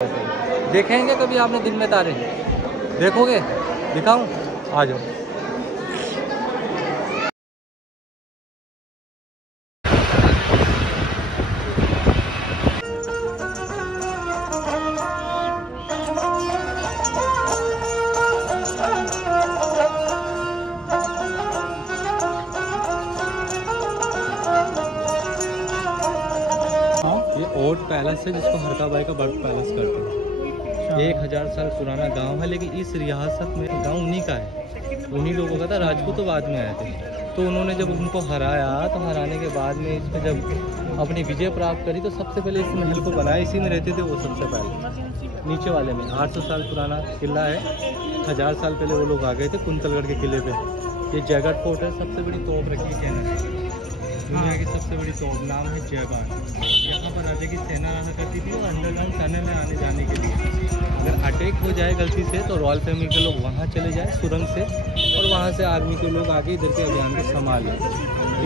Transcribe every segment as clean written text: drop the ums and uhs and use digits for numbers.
देखेंगे कभी आपने दिन में तारे? देखोगे? दिखाऊं? आ जाओ। ये ओट पैलेस है जिसको हरकाबाई का बर्थ पैलेस करते हैं। 1000 साल पुराना गांव है, लेकिन इस रियासत में गांव उन्हीं का है। उन्हीं लोगों का था। राजपूत तो बाद में आए थे, तो उन्होंने जब उनको हराया तो हराने के बाद में इस पर जब अपनी विजय प्राप्त करी तो सबसे पहले इस महल को बनाया। इसी में रहते थे वो सबसे पहले। नीचे वाले में 800 साल पुराना किला है। 1000 साल पहले वो लोग आ गए थे कुंतलगढ़ के किले पे। ये जयगढ़ फोर्ट है, सबसे बड़ी तोप रखी है दुनिया की सबसे बड़ी तोप, नाम है जयबान। यहाँ पर राजा की सेना रहा करती थी और अंडरग्राउंड टनल में आने जाने के लिए अगर अटैक हो जाए गलती से तो रॉयल फैमिली के लोग वहाँ चले जाए सुरंग से, और वहाँ से आर्मी के लोग आके इधर के अभियान को संभालें।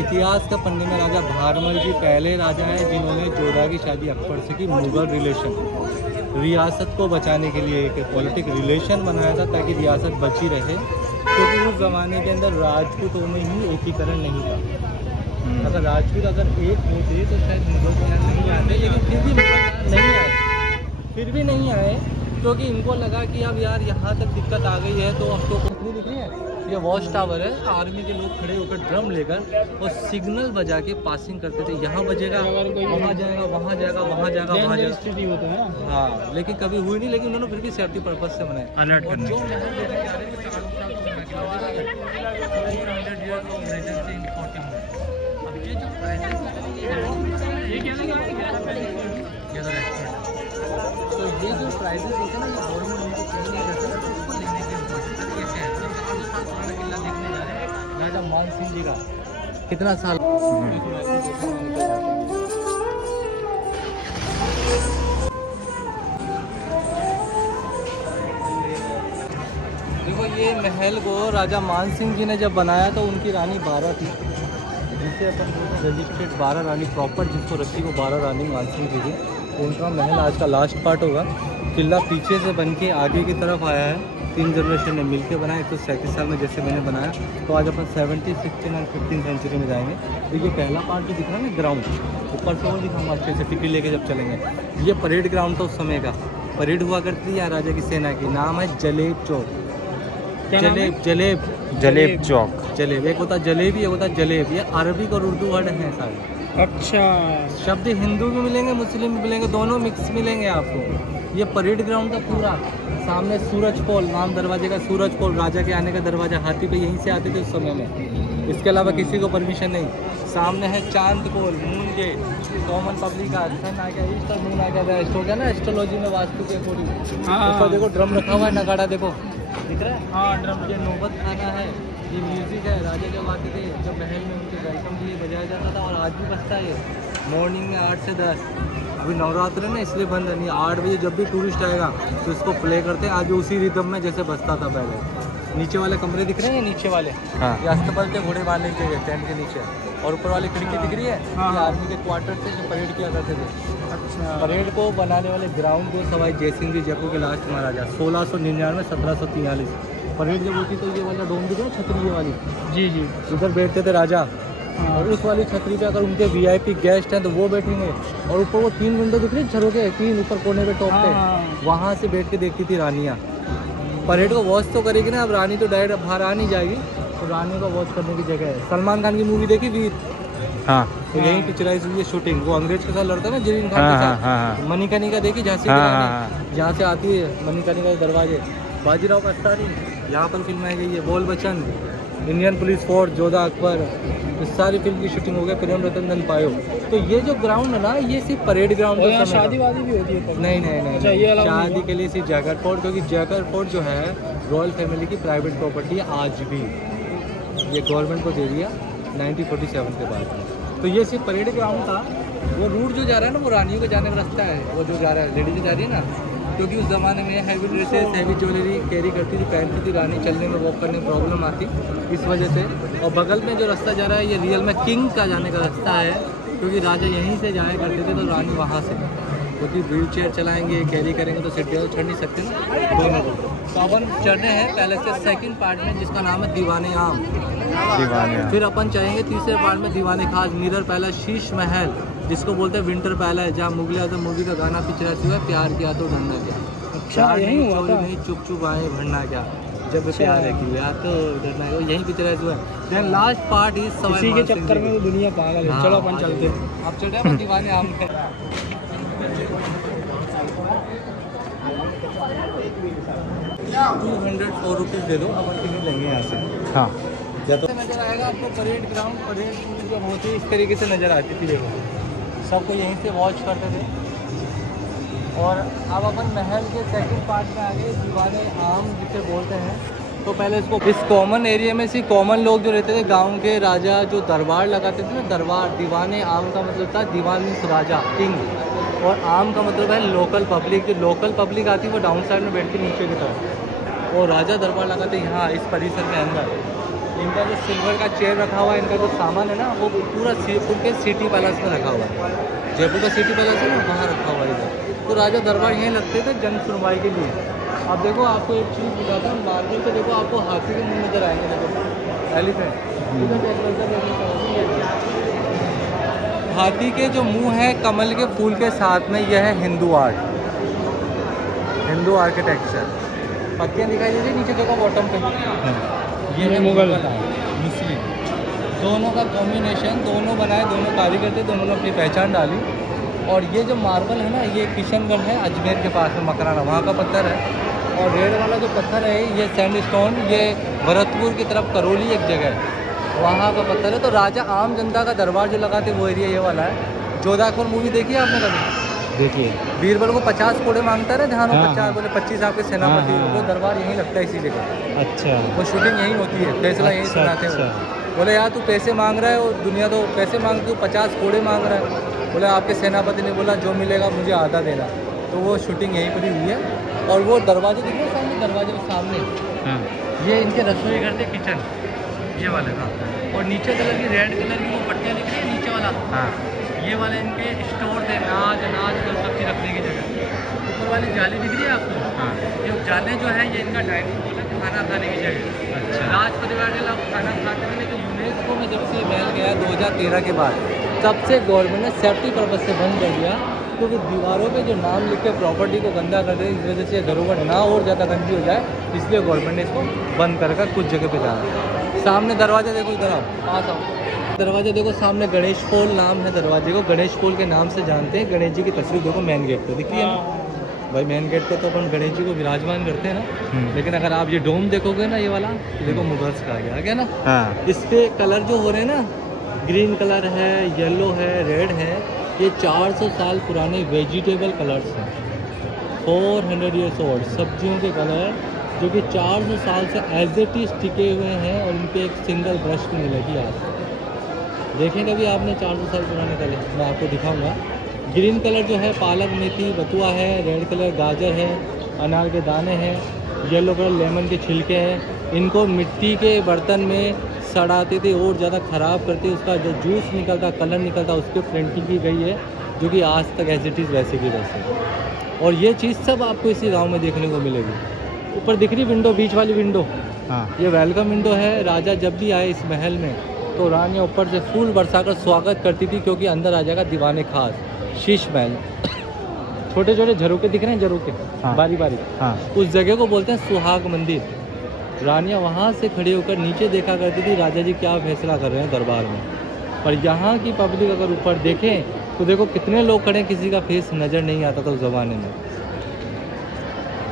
इतिहास का पन्ने में राजा भारमल जी पहले राजा हैं जिन्होंने जोधा की शादी अकबर से की। मुगल रिलेशन, रियासत को बचाने के लिए एक पॉलिटिक रिलेशन बनाया था ताकि रियासत बची रहे, क्योंकि उस ज़माने के अंदर राजपूतों में ही एकीकरण नहीं था। अगर राजपूत अगर एक होते तो शायद मुगल के यहाँ नहीं आते, लेकिन फिर भी मुगल नहीं आए। नहीं आए क्योंकि इनको लगा कि अब यार यहाँ तक दिक्कत आ गई है, तो अब तो कितनी दिख रही है। ये वॉच टावर है। आर्मी के लोग खड़े होकर ड्रम लेकर और सिग्नल बजा के पासिंग करते थे। यहाँ बजेगा, वहाँ जाएगा, वहाँ जाएगा, वहाँ जाएगा, वहाँ जाएगा। स्थिति होता है ना। हाँ, लेकिन कभी हुई नहीं। लेकिन उन्होंने फिर भी सेफ्टी पर्पज से बनाया। अलर्ट करने जो तो ये जो प्राइजेस होते हैं ना, ये गवर्नमेंट उनको कहीं नहीं करता है, तो उसको लेने के लिए ये है। तो किला देखने जा रहे हैं राजा मान सिंह जी का। कितना साल देखो, ये महल को राजा मान सिंह जी ने जब बनाया तो उनकी रानी 12 थी, जिसे अपन रजिस्टर्ड 12 रानी प्रॉपर जिसको रखी वो 12 रानी मान सिंह जी थी। उनका महल आज का लास्ट पार्ट होगा। किला पीछे से बन के आगे की तरफ आया है। 3 जनरेशन ने मिलकर बनाया। 137 साल में जैसे मैंने बनाया, तो आज अपन 70, 16 और 15 सेंचुरी में जाएंगे। तो ये पहला पार्ट जो दिख रहा है ना ग्राउंड, ऊपर से और दिखाऊंगा अच्छे से टिकट लेके जब चलेंगे। ये परेड ग्राउंड था उस समय का। परेड हुआ करती थी यहाँ राजा की सेना की। नाम है जलेब चौक। जलेब चौक। जलेब, एक होता जलेबी, एक होता जलेब। ये अरबिक और उर्दू वर्ड हैं सारे। अच्छा, शब्द हिंदू भी मिलेंगे, मुस्लिम भी मिलेंगे, दोनों मिक्स मिलेंगे आपको। ये परेड ग्राउंड का पूरा सामने सूरज पोल, नाम दरवाजे का सूरज पोल, राजा के आने का दरवाजा। हाथी पे यहीं से आते थे उस समय में। इसके अलावा किसी को परमिशन नहीं। सामने है चांद पोल, मून गेट, कॉमन पब्लिक का सन आ गया, ईस्ट और मून आ गया। वेस्ट हो गया ना एस्ट्रोलॉजी में, वास्तु के अकॉर्डिंग। उसको देखो ड्रम रखा हुआ है, नगाड़ा देखो दिख रहा है। हाँ, ड्रम। ये नौबत खाना है, ये म्यूजिक है। राजा जब आते थे, जब महल में उनके वेलकम के लिए बजाया जाता था, और आज भी बजता है। ये मॉर्निंग में 8 से 10। अभी नवरात्र है ना, इसलिए बंद नहीं। 8 बजे जब भी टूरिस्ट आएगा तो इसको प्ले करते हैं। आज उसी रिदम में जैसे बजता था पहले। नीचे वाले कमरे दिख रहे हैं, नीचे वाले। हाँ। ये अस्तबल थे घोड़े बांधने की जगह, टेंट के नीचे। और ऊपर वाली खिड़की दिख रही है। हाँ। ये आर्मी के क्वार्टर थे जो परेड किया करते थे। अच्छा। परेड को बनाने वाले ग्राउंड को सवाई जयसिंह जी, जयपुर के लास्ट महाराजा, 1699, 1743। परेड जब होती तो ये वाला डोम दिख रहा है, छतरी वाली। जी जी, उधर बैठते थे राजा। और उस वाली छतरी पे अगर उनके वीआईपी गेस्ट हैं तो वो बैठेंगे। और ऊपर वो 3 विंडो दिख रही है झरोके, 3 ऊपर कोने पे टॉप पे, वहाँ से बैठ के देखती थी रानियाँ। परेड को वॉच तो करेगी ना, अब रानी तो डायरेक्ट बाहर आ नहीं जाएगी, तो रानी को वॉच करने की जगह है। सलमान खान की मूवी देखी वीर? हाँ, तो यही पिक्चराइज हुई है शूटिंग। वो अंग्रेज के साथ लड़ता है ना जरीन खान के साथ। मणिकर्णिका देखी, झांसी की रानी, जहाँ से आती है मणिकर्णिका के दरवाजे। बाजीराव का अस्तारी यहाँ पर फिल्माई गई है। बोल Bachchan, Indian police force, Jodha Akbar, इस सारी फिल्म की शूटिंग हो गई। प्रेम रतन धन पायो। तो ये जो ग्राउंड है ना, ये सिर्फ परेड ग्राउंड है। शादी वादी भी होती है? नहीं। शादी के लिए सिर्फ जयगढ़ फोर्ट, क्योंकि जयगढ़ फोर्ट जो है रॉयल फैमिली की प्राइवेट प्रॉपर्टी है आज भी। ये गवर्नमेंट को दे दिया 1947 के बाद। तो ये सिर्फ परेड ग्राउंड था। वो रूट जो जा रहा है ना, वो रानियों के जाने का रास्ता है। वो जो जा रहा है, लेडीज जा रही है ना, क्योंकि उस ज़माने में heavy dresses, heavy jewellery carry करती थी, पहनती थी रानी। चलने में, वॉक करने में प्रॉब्लम आती, इस वजह से। और बगल में जो रास्ता जा रहा है, ये रियल में किंग का जाने का रास्ता है, क्योंकि राजा यहीं से जाया करते थे, तो रानी वहाँ से। क्योंकि व्हील चेयर चलाएंगे, कैरी करेंगे तो सीट तो चढ़ नहीं सकते ना दोनों को। तो अपन चढ़ रहे हैं पैलेस के सेकंड पार्ट में, जिसका नाम है दीवाने आम। फिर अपन चाहेंगे तीसरे पार्ट में दीवाने खास, मिरर पैलेस, शीश महल, जिसको बोलते हैं विंटर पैलेस, जहाँ मुगल आजम मूवी का गाना पिक्चराइज हुआ है, प्यार किया तो डरना क्या। अच्छा, यही हुआ था? नहीं, चुप चुप आए भरना क्या, जब प्यार है किया तो डरना है, यही पिक्चराइज हुआ है। देन लास्ट पार्ट इज सवाई, इसी के चक्कर में दुनिया पागल है। चलो अपन चलते हैं, अब चलते हैं दीवाने आम के। 204 रुपीज़ दे दो, अपन टिकट लेंगे यहाँ से। हाँ, या तो नज़र आएगा आपको परेड ग्राउंड, परेड जब होती है इस तरीके से नज़र आती थी, देखो सबको यहीं से वॉच करते थे। और अब अपन महल के सेकंड पार्ट में आ गए, दीवाने आम जिसे बोलते हैं। तो पहले इसको इस कॉमन एरिया में से कॉमन लोग जो रहते थे, गांव के राजा जो दरबार लगाते थे ना, दरबार, दीवाने आम का मतलब था दीवान मीन्स राजा, किंग, और आम का मतलब है लोकल पब्लिक। जो लोकल पब्लिक आती है वो डाउन साइड में बैठती नीचे की तरफ, और राजा दरबार लगाते यहाँ इस परिसर के अंदर। इनका जो सिल्वर का चेयर रखा हुआ है, इनका जो सामान है ना, वो पूरा जयपुर के सिटी पैलेस में रखा हुआ है। जयपुर का सिटी पैलेस है ना, वहाँ रखा हुआ है इधर। तो राजा दरबार यहीं लगते थे जन सुनवाई के लिए। अब देखो आपको एक चीज़ बताता हूँ, मार्बल पे देखो आपको हाथी के मुँह नजर आएंगे, देखो एलिफेंट। हाथी के जो मुंह है कमल के फूल के साथ में, यह है हिंदू आर्ट, हिंदू आर्किटेक्चर। पत्तियाँ दिखाई दे रही नीचे देखो बॉटम पे, ये है मुगल मुस्लिम, दोनों का कॉम्बिनेशन, दोनों बनाए, दोनों कारीगर थे, दोनों ने अपनी पहचान डाली। और ये जो मार्बल है ना, ये किशनगढ़ है अजमेर के पास में, मकराना, वहाँ का पत्थर है। और रेड वाला जो पत्थर है ये सैंडस्टोन, ये भरतपुर की तरफ करौली एक जगह है, वहाँ का पत्थर है। तो राजा आम जनता का दरबार जो लगाते वो एरिया ये वाला है। जोधा अकबर मूवी देखी है आपने कभी? देखिए, बीरबल को 50 कोड़े मांगता है, ध्यान 50 बोले 25 आपके सेनापति, वो दरबार यहीं लगता है इसी जगह। अच्छा, वो शूटिंग यहीं होती है, फैसला यहीं सुनाते हैं। बोले यार तू पैसे मांग रहा है, और दुनिया तो पैसे मांगती हूँ, 50 कोड़े मांग रहा है। बोले आपके सेनापति ने बोला जो मिलेगा मुझे आधा देना। तो वो शूटिंग यहीं पर ही हुई है। और वो दरवाजे दिख रहे हैं सामने, दरवाजे के सामने ये इनके रसोई घर थे, किचन ये वाले का। और नीचे कलर की, रेड कलर की वो पट्टियाँ दिख रही है नीचे वाला, ये वाले इनके स्टोर थे, अनाज सब्जी रखने की जगह। ऊपर वाली जाली दिख रही है आपको, ये जाले जो है ये इनका डाइनिंग हॉल है, खाना खाने की जगह। अच्छा, राज परिवार के लोग खाना खाते हैं। लेकिन यूनेस्को में जब से महल गया 2013 के बाद, तब से गवर्नमेंट ने सेफ्टी पर्पज से बंद कर दिया, क्योंकि दीवारों पे जो नाम लिख के प्रॉपर्टी को गंदा कर दे, इस वजह से धरोहर ना और ज़्यादा गंदी हो जाए, इसलिए गवर्नमेंट ने इसको बंद कर कुछ जगह पे जाना। सामने दरवाजा देखो, इधर आओ, पास आओ, दरवाजा देखो सामने, गणेश पोल नाम है दरवाजे को, गणेश पोल के नाम से जानते हैं। गणेश जी की तस्वीर देखो मेन गेट पे दिखती है ना भाई, मेन गेट पे तो अपन गणेश जी को विराजमान करते हैं ना। लेकिन अगर आप ये डोम देखोगे ना, ये वाला तो देखो मुगल्स का आ गया ना। इस पे कलर जो हो रहे हैं ना, ग्रीन कलर है, येलो है, रेड है, ये 400 साल पुराने वेजिटेबल कलर्स हैं, 400 ईयर्स ओल्ड सब्जियों के कलर, जो कि 400 साल से एज इट इज टिके हुए हैं, और इन पे एक सिंगल ब्रश नहीं लगी आज। देखें कभी आपने 400 साल पुराने कलर, मैं आपको दिखाऊंगा। ग्रीन कलर जो है पालक मेथी बथुआ है, रेड कलर गाजर है, अनार के दाने हैं, येलो कलर लेमन के छिलके हैं। इनको मिट्टी के बर्तन में सड़ाते थे और ज़्यादा ख़राब करते, उसका जो जूस निकलता, कलर निकलता, उसके प्रिंटिंग की गई है, जो कि आज तक एज इट इज़ वैसे की वैसे। और ये चीज़ सब आपको इसी गांव में देखने को मिलेगी। ऊपर दिख रही विंडो, बीच वाली विंडो, ये वेलकम विंडो है। राजा जब भी आए इस महल में तो रानियाँ ऊपर से फूल बरसाकर स्वागत करती थी, क्योंकि अंदर आ जाएगा दीवाने खास, शीश महल। छोटे छोटे झरोके दिख रहे हैं, झरोके बारी बारी, उस जगह को बोलते हैं सुहाग मंदिर। रानियाँ वहाँ से खड़े होकर नीचे देखा करती थी राजा जी क्या फैसला कर रहे हैं दरबार में। पर यहाँ की पब्लिक अगर ऊपर देखें तो देखो कितने लोग खड़े हैं, किसी का फेस नज़र नहीं आता था उस ज़माने में,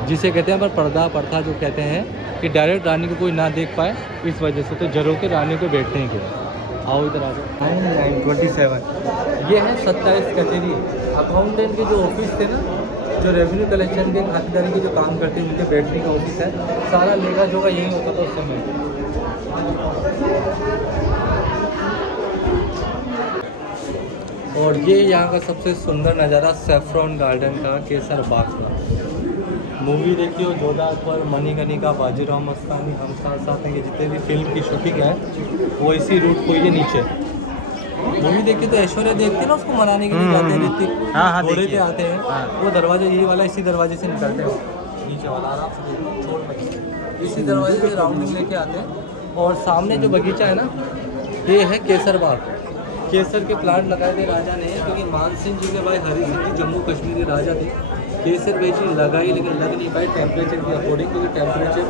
जिसे कहते हैं पर पर्दा प्रथा जो कहते हैं कि डायरेक्ट रानी को कोई ना देख पाए, इस वजह से तो झरोके रानी को बैठने के। आओ इधर आ जाओ। 927 ये है 27 कचेरी, अकाउंटेंट के जो ऑफिस थे ना, जो रेवेन्यू कलेक्शन के खातिरदारी के जो काम करते हैं, उनके बैठने का ऑफिस है। सारा लेखा जोखा यही होता था उस समय। और ये यहाँ का सबसे सुंदर नज़ारा सैफरॉन गार्डन का, केसर बाग का। मूवी देखी हो, जोधा अकबर, मणिकर्णिका, बाजीराव मस्तानी, हम साथ साथ हैं, ये जितने भी फिल्म की शूटिंग है वो इसी रूट को, ये नीचे मूवी देखी तो ऐश्वर्या देखती ना, उसको मनाने के लिए जाते हैं ऋतिक, हाँ घोड़े पे आते हैं, हाँ। वो दरवाजा यही वाला, इसी दरवाजे से निकलते हैं, नीचे वाला आराम से देखो, छोड़ मत, इसी दरवाजे से राउंडिंग लेके आते हैं। और सामने जो बगीचा है ना, ये है केसर बाग। केसर के प्लांट लगाए थे राजा ने, क्योंकि मान सिंह जी के भाई हरी सिंह जी जम्मू कश्मीर के राजा थे। केसर बेची लगाई, लेकिन लग नहीं पाई टेम्परेचर के अकॉर्डिंग, क्योंकि टेम्परेचर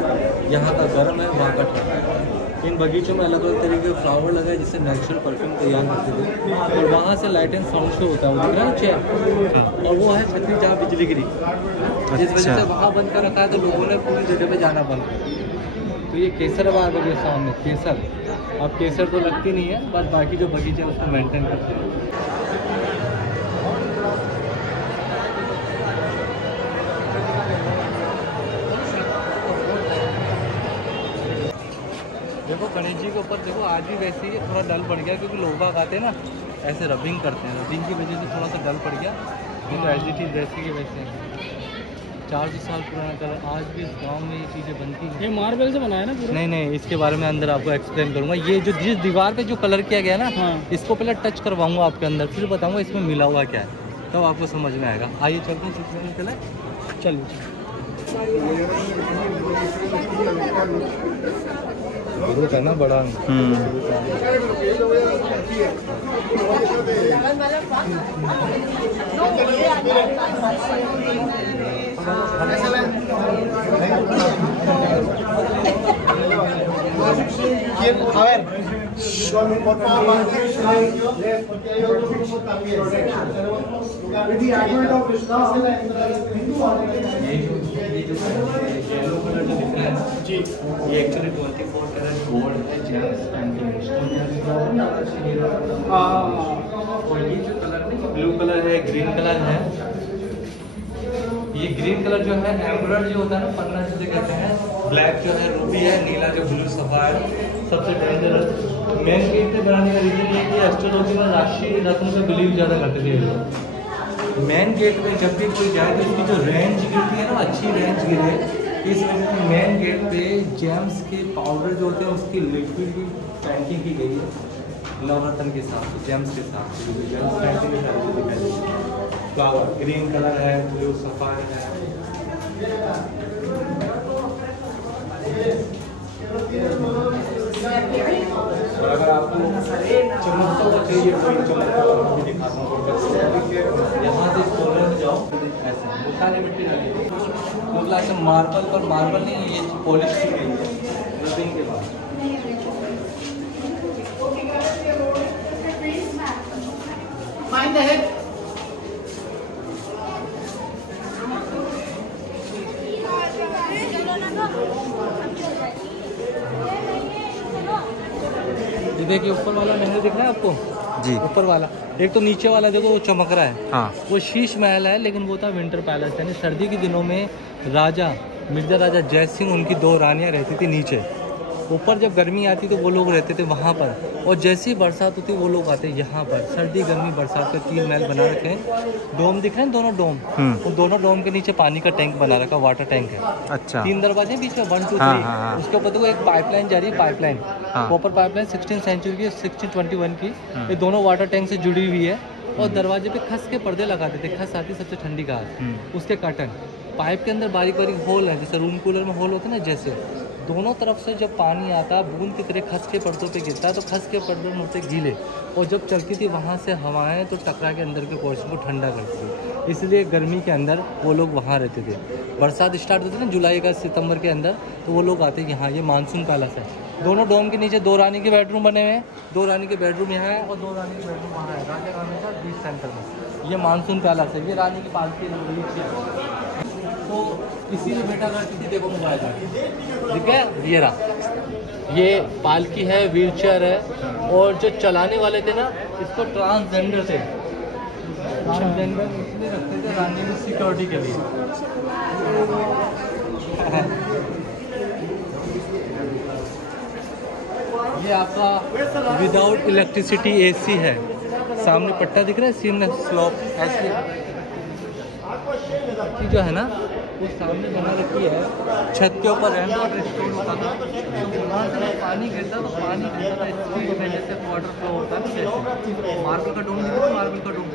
यहाँ का गर्म है, वहाँ का ठंडा है। इन बगीचों में अलग अलग तरीके के फ्लावर लगाए जिससे नेचुरल परफ्यूम तैयार करते थे। और वहाँ से लाइट एंड साउंड शो होता है, वो दिख रहा है चेयर, और वो है छतरी जहाँ बिजली गिरी, जिस वजह से वहाँ बंद कर रखा है, तो लोगों ने पूरी जगह पे जाना बंद कर। तो ये केसर बाग है सामने, केसर, अब केसर तो लगती नहीं है, बस बाकी जो बगीचे उसको मेंटेन करते हैं। देखो गणेश जी के ऊपर देखो, आज भी वैसे ही थोड़ा डल पड़ गया, क्योंकि लोग बाग आते हैं ना ऐसे रबिंग करते हैं, रबिंग की वजह से थोड़ा सा डल पड़ गया, नहीं तो एच डी वैसे के वैसे हैं। 400 साल पुराना कलर, आज भी इस गांव में ये चीज़ें बनती हैं। ये मार्बल से बनाया ना पूरा? नहीं, इसके बारे में अंदर आपको एक्सप्लेन करूँगा। ये जो जिस दीवार पे जो कलर किया गया ना, हाँ। इसको पहले टच करवाऊंगा आपके अंदर, फिर बताऊंगा इसमें मिला हुआ क्या है, तब तो आपको समझ में आएगा। आइए चलते हैं सीखने के लिए, चलिए। ग्रुप है ना बड़ा। येलो कलर जो दिख रहा है जी, ये एक्चुअली 24 कैरेट गोल्ड है, जेम्स पेंटिंग। और ये जो कलर है ब्लू कलर है, ग्रीन कलर है। ये ग्रीन कलर जो है एमराल्ड जो होता है ना, पन्ना जिसे कहते हैं, ब्लैक जो है रूबी है, नीला जो ब्लू सफायर, सबसे डेंजरस। मेन गेट पे बनाने का रीजन ये कि एस्ट्रोलॉजी में राशि रत्न पे बिलीव ज़्यादा करते थे लोग। मेन गेट पे जब भी कोई जाए तो उसकी जो रेंज गिरती है ना, अच्छी रेंज गिरे, इस वजह से मेन गेट पे जेम्स के पाउडर जो होते हैं उसकी लिक्विड की पेंटिंग की गई है नवरत्न के साथ, जेम्स के साथ, जेम्स पेंटिंग के साथ दिखाई देती है। फ्लावर ग्रीन कलर है, ब्लू सफायर है। और अगर आपको चमकता हुआ चाहिए कोई चमकता हुआ भी दिखाता हूँ, यहाँ से कॉर्नर में जाओ, ऐसे मुल्तानी मिट्टी लगी मतलब ऐसे मार्बल पर, मार्बल नहीं है, ये पॉलिश की गई है रबिंग के बाद। ये देखिए ऊपर वाला महल दिख रहा है आपको जी, ऊपर वाला, एक तो नीचे वाला देखो वो चमक रहा है, हाँ। वो शीश महल है, लेकिन वो था विंटर पैलेस, यानी सर्दी के दिनों में राजा मिर्जा राजा जय सिंह, उनकी 2 रानियां रहती थी नीचे, ऊपर जब गर्मी आती तो वो लोग रहते थे वहाँ पर, और जैसी बरसात होती वो लोग आते यहाँ पर। सर्दी गर्मी बरसात के 3 महल बना रखे हैं। डोम दिख रहे हैं, दोनों डोम, उन दोनों डोम के नीचे पानी का टैंक बना रखा, वाटर टैंक है। अच्छा। 3 दरवाजे बीच में, 1 2 3, हाँ। उसके ऊपर देखो एक पाइपलाइन जा रही है, pipeline copper pipeline 16th century की, 1621 की, ये दोनों वाटर टैंक से जुड़ी हुई है। और दरवाजे पे खस के पर्दे लगाते थे, खस आती सबसे ठंडी घास, उसके कर्टन, पाइप के अंदर बारीक बारीक होल है, जैसे रूम कूलर में होल होते हैं ना, जैसे दोनों तरफ से जब पानी आता बूंद की तरह खस के पर्दों पे गिरता है, तो खस के पर्दे होते गीले, और जब चलती थी वहाँ से हवाएं तो टकरा के अंदर के पोर्शन को ठंडा करती थी, इसलिए गर्मी के अंदर वो लोग वहाँ रहते थे। बरसात स्टार्ट होती थी ना जुलाई अगस्त सितंबर के अंदर, तो वो लोग आते यहाँ। ये मानसून पैलेस है। दोनों डोम के नीचे 2 रानी के बेडरूम बने हुए हैं, 2 रानी के बेडरूम यहाँ है और 2 रानी के बेडरूम वहाँ है, राजा का हमेशा बीच सेंटर में। ये मानसून पैलेस है, ये रानी की पालकी है, तो इसीलिए बेटा करती थी, देखो मोबाइल ठीक है, ये रहा, ये पालकी है, व्हीलचेयर है, और जो चलाने वाले थे ना इसको ट्रांसजेंडर थे, ट्रांसजेंडर इसलिए रखते थे रानी की सिक्योरिटी के लिए। ये आपका विदाउट इलेक्ट्रिसिटी एसी है, सामने पट्टा दिख रहा है, सीमलेस स्लॉप ऐसी जो है ना, वो सामने बना रखी है, छत के ऊपर रैंप और रेस्टोरेंट होता था, तो वहाँ से पानी गिरता था स्पीड में, जैसे वाटर फ्लो होता है जैसे मार्बल का डोम दिखा, मार्बल का डोम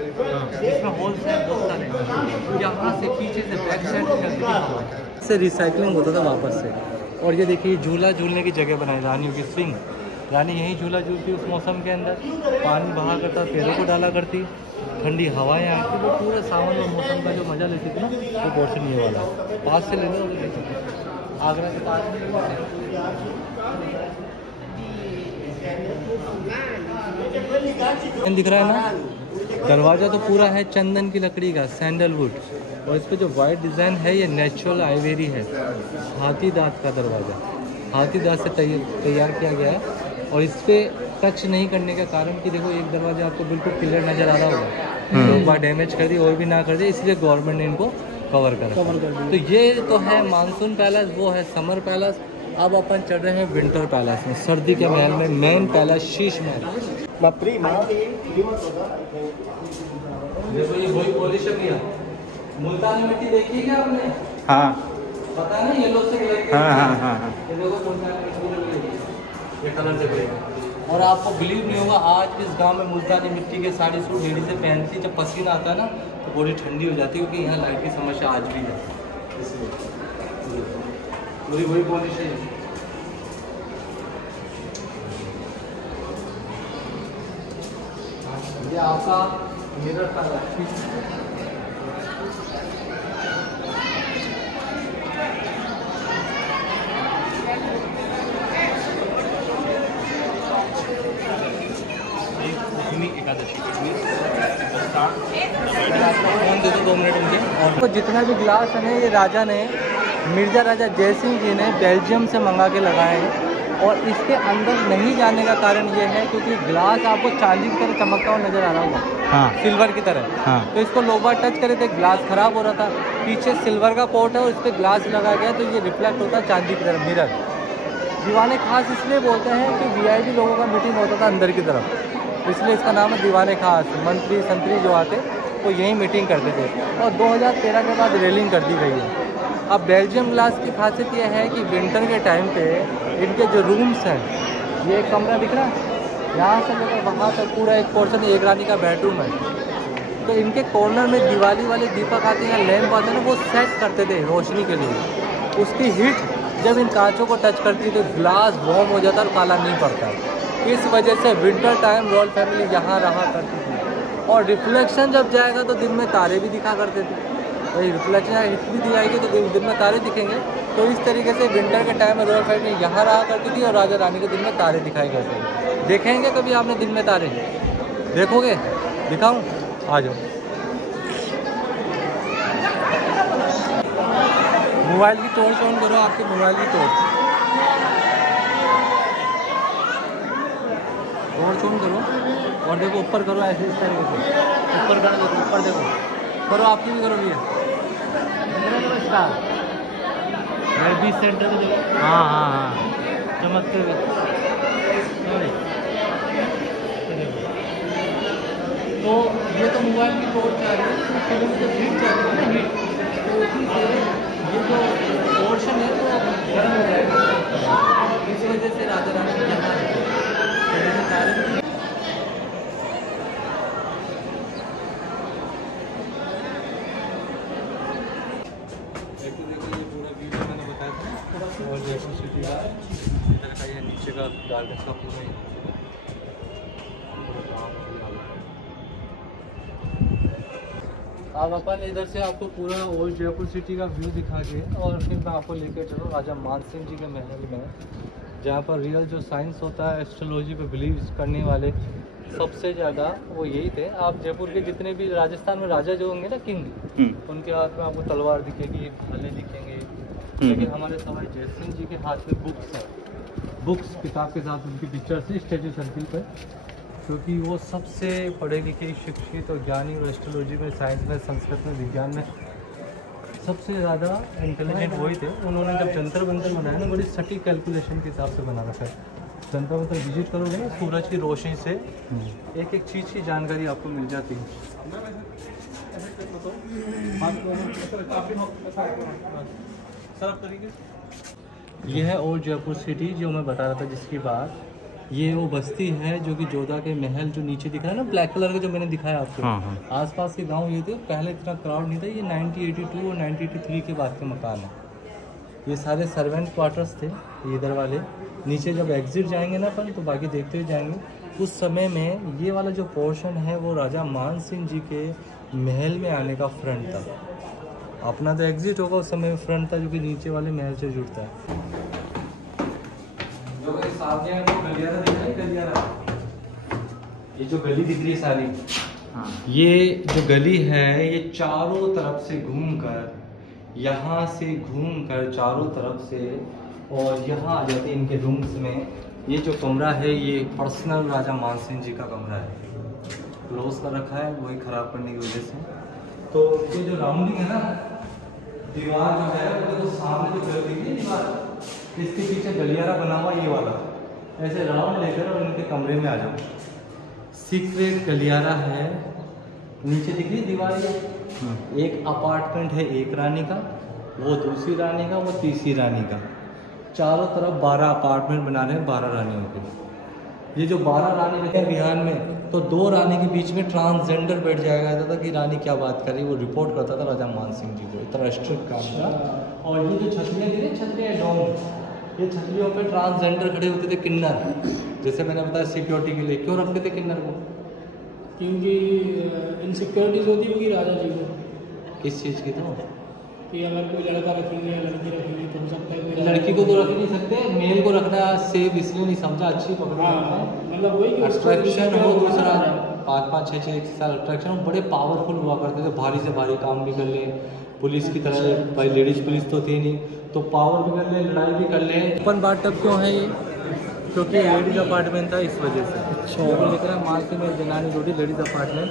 इसमें होल्स है बहुत सारे, यहाँ से पीछे से बैक साइड से रिसाइकलिंग होता था वापस से। और ये देखिए झूला झूलने की जगह बनाई, रानियों की स्विंग, रानी यही झूला झूलती उस मौसम के अंदर, पानी बहा करता, पैरों को डाला करती, ठंडी हवाएं आती, वो पूरे सावन और मौसम का जो मज़ा लेती थी ना, वो पोर्शन ये वाला पास से ले लो तो देख सकते, आगरा के पास में दिख रहा है ना। दरवाज़ा तो पूरा है चंदन की लकड़ी का, सैंडलवुड, और इस पर जो वाइट डिज़ाइन है ये नेचुरल आइवेरी है, हाथी दांत का दरवाज़ा, हाथी दांत से तैयार किया गया है। और इस पर टच नहीं करने का कारण कि देखो एक दरवाजा आपको बिल्कुल क्लियर नज़र आ रहा होगा, तो एक बार डैमेज कर दी और भी ना कर दे, इसलिए गवर्नमेंट ने इनको कवर कर दिया। तो ये तो है मानसून पैलेस, वो है समर पैलेस। अब अपन चल रहे हैं विंटर पैलेस में, सर्दी के महल में, मेन पैलेस शीश महल। देखो ये वही पॉलिश किया, मुल्तानी मिट्टी देखी क्या आपने? हाँ पता है ना, येलो से हाँ। ये देखो मुल्तानी मिट्टी ये कलर से करेगा। और आपको बिलीव नहीं होगा, आज इस गांव में मुल्तानी मिट्टी के साड़ी सूट लेडी से पहनती, जब पसीना आता है ना तो बॉडी ठंडी हो जाती है, क्योंकि यहाँ लाइट की समस्या आज भी है, इसलिए पूरी वही पॉलिश है। ये आपका मिरर का फोन दे दो 2 मिनट उनके। तो जितना भी ग्लास है ना, ये राजा ने, मिर्जा राजा जयसिंह जी ने बेल्जियम से मंगा के लगाए हैं। और इसके अंदर नहीं जाने का कारण ये है क्योंकि ग्लास आपको चांदी की तरह चमकता हुआ नजर आ रहा होगा, हाँ, सिल्वर की तरह, हाँ। तो इसको लोग बार टच करे थे, ग्लास खराब हो रहा था, पीछे सिल्वर का पोर्ट है और इस पर ग्लास लगा गया, तो ये रिफ्लेक्ट होता है चांदी की तरह, मिरर। दीवाने खास इसलिए बोलते हैं कि वीआईपी लोगों का मीटिंग होता था अंदर की तरफ, इसलिए इसका नाम है दीवाने खास। मंत्री संतरी जो आते वो यहीं मीटिंग करते थे। और 2013 के बाद रेलिंग कर दी गई है। अब बेल्जियम ग्लास की खासियत यह है कि विंटर के टाइम पे इनके जो रूम्स हैं, ये एक कमरा दिख रहा है, यहाँ से लेकर वहाँ तक पूरा एक पोर्शन एक रानी का बेडरूम है। तो इनके कॉर्नर में दिवाली वाले दीपक आते हैं, लैंप आते हैं ना, वो सेट करते थे रोशनी के लिए। उसकी हीट जब इन कांचों को टच करती तो ग्लास वार्म हो जाता और काला नहीं पड़ता। इस वजह से विंटर टाइम रॉयल फैमिली यहाँ रहा करती थी। और रिफ्लेक्शन जब जाएगा तो दिन में तारे भी दिखा करते थे, वही रिफ्लेक्शन हिट भी दी जाएगी तो दिन में तारे दिखेंगे। तो इस तरीके से विंटर के टाइम में रॉयल फैमिली यहाँ रहा करती थी और राजा रानी के दिन में तारे दिखाई करते थे। देखेंगे कभी आपने दिन में तारे? देखोगे? दिखाऊँ? आ जाओ। मोबाइल की टॉर्च ऑन करो, आपके मोबाइल की टॉर्च ऑन करो और देखो ऊपर करो, ऐसे इस तरीके से ऊपर कर दो, ऊपर देखो करो, आपकी भी करो भैया। बीच सेंटर में देखो, हाँ हाँ हाँ, चमकते हुए। तो ये तो मोबाइल की टॉर्च आ रही है, तो हीट चल रही है ना, हीट, तो उसी से ये जो पोर्शन है वो गर्म हो जाएगा। इस वजह से राजा रानी और जयपुर सिटी का इधर का ये नीचे का गार्डन का पूरा अब अपन इधर से आपको पूरा ओल्ड जयपुर सिटी का व्यू दिखा के और फिर मैं आपको लेकर चलूँ राजा मानसिंह जी के महल में, जहाँ पर रियल जो साइंस होता है, एस्ट्रोलॉजी पे बिलीव करने वाले सबसे ज़्यादा वो यही थे। आप जयपुर के जितने भी राजस्थान में राजा जो होंगे ना, किंग, उनके हाथ में आपको तलवार दिखेगी, भाले दिखेंगे, लेकिन हमारे सवाई जयसिंह जी के हाथ में बुक्स हैं, बुक्स किताब के साथ उनकी पिक्चर्स है स्टैचू सर्किल पर, क्योंकि वो सबसे पढ़े लिखे, शिक्षित और ज्ञानी और एस्ट्रोलॉजी में, साइंस में, संस्कृत में, विज्ञान में सबसे ज़्यादा इंटेलिजेंट वही थे। उन्होंने जब जंतर मंतर बनाया ना, बड़ी सटीक कैलकुलेशन के हिसाब से बना रखा है। जंतर मंतर विजिट करोगे ना, सूरज की रोशनी से एक एक चीज़ की जानकारी आपको मिल जाती है। ये है ओल्ड जयपुर सिटी जो मैं बता रहा था जिसकी बात। ये वो बस्ती है जो कि जोधा के महल जो नीचे दिख रहा है ना ब्लैक कलर का जो मैंने दिखाया आपको। हाँ। आसपास के गांव ये थे, पहले इतना क्राउड नहीं था। ये 1982 और 1983 के बाद के मकान है। ये सारे सर्वेंट क्वार्टर्स थे ये इधर वाले। नीचे जब एग्जिट जाएंगे ना अपन तो बाकी देखते हुए जाएंगे। उस समय में ये वाला जो पोर्शन है वो राजा मान सिंह जी के महल में आने का फ्रंट था। अपना तो एग्जिट होगा, उस समय में फ्रंट था जो कि नीचे वाले महल से जुड़ता है। जो सामने गलियारा दिख रहा है, गलियारा, ये जो गली दिख रही है सारी, हाँ। ये जो गली है ये चारों तरफ से घूमकर, यहाँ से घूमकर चारों तरफ से और यहाँ आ जाते हैं इनके रूम्स में। ये जो कमरा है ये पर्सनल राजा मान सिंह जी का कमरा है, क्लोज कर रखा है वही ख़राब करने की वजह से। तो ये जो राउंडिंग है ना, दीवार जो है वो तो सामने जो घर दिखी है दीवार, इसके पीछे गलियारा बना हुआ ये वाला। ऐसे राउंड लेकर और इनके कमरे में आ जाओ। सीक्रेट गलियारा है, नीचे दिख रही दीवार ये। एक अपार्टमेंट है एक रानी का, वो दूसरी रानी का, वो तीसरी रानी का। चारों तरफ 12 अपार्टमेंट बना रहे हैं 12 रानियों के। ये जो 12 रानी रहते हैं बिहार में, तो 2 रानी के बीच में ट्रांसजेंडर बैठ जाया गया था कि रानी क्या बात कर रही है, वो रिपोर्ट करता था राजा मान सिंह जी को। इतना स्ट्रिक्ट काम था। और ये जो छतरियाँ थी ना, छतरियाँ डॉम, ये छतरियों पे ट्रांसजेंडर खड़े होते थे किन्नर। जैसे मैंने बताया सिक्योरिटी के लिए। क्यों रखते थे किन्नर को? क्योंकि इनसिक्योरिटीज होती होगी राजा जी को। किस चीज़ की? तो कि अगर कोई लड़का रखेंगे या लड़की रखेंगे तो हो सकता है कोई लड़की को तो रख नहीं सकते, मेल को रखना सेफ इसलिए नहीं समझा, अच्छी पकड़ मतलब वही अट्रैक्शन हो दूसरा 5-5, 6-6 साल अट्रैक्शन हो। बड़े पावरफुल हुआ करते थे, भारी से भारी काम भी कर ले, पुलिस की तरह। भाई लेडीज पुलिस तो थी नहीं, तो पावर भी कर ले, लड़ाई भी कर ले। ओपन बाथटब क्यों है ये? क्योंकि लेडीज़ अपार्टमेंट था इस वजह से। अच्छा, लिख रहा है मालती में जनानी रोटी लेडीज़ अपार्टमेंट।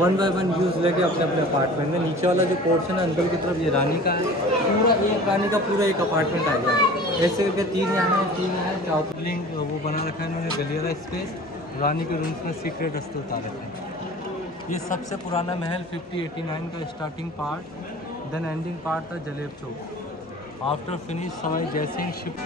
1 बाय 1 यूज़ लेके अपने अपने अपार्टमेंट में। नीचे वाला जो पोर्शन है अंदर की तरफ ये रानी का है, पूरा एक रानी का पूरा एक अपार्टमेंट आ गया। ऐसे करके 3 यहाँ है, 3 यहाँ है। चाउलिंग वो बना रखा है इन्होंने गलियारा स्पेस। रानी के रूम्स में सीक्रेट रस्ते उतार रखे हैं। ये सबसे पुराना महल 5089 का starting part, then ending part था Jaleb Chowk. After finish Sawai Jaisingh ship